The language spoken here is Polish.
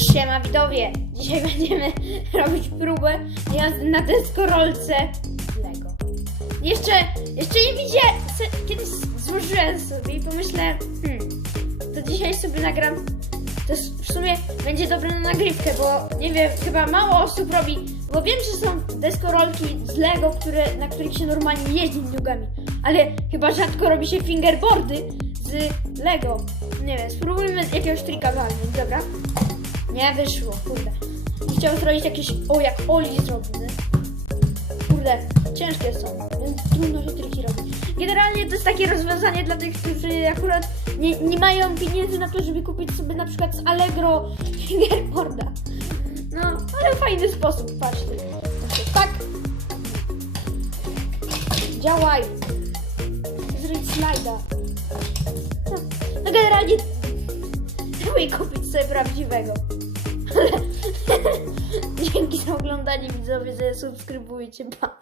Siema widowie! Dzisiaj będziemy robić próbę jazdy na deskorolce Lego. Jeszcze, jeszcze nie widzę, kiedyś złożyłem sobie i pomyślałem, hmm, to dzisiaj sobie nagram. To w sumie będzie dobre na nagrywkę, bo nie wiem, chyba mało osób robi, bo wiem, że są deskorolki z Lego, które, na których się normalnie jeździ dniugami, ale chyba rzadko robi się fingerboardy z Lego. Nie wiem, spróbujmy jakiegoś trika walnąć, dobra? Nie wyszło, kurde. Chciałem zrobić jakieś, o jak Oli zrobił? Kurde, ciężkie są, więc trudno się triki robić. Generalnie to jest takie rozwiązanie dla tych, którzy akurat nie, nie mają pieniędzy na to, żeby kupić sobie na przykład z Allegro fingerboarda. No, ale fajny sposób, patrzcie. Tak. Działaj. Zrobić slajda. No, no generalnie Próbuj kupić sobie prawdziwego. Dzięki za oglądanie widzowie, subskrybujcie. Pa.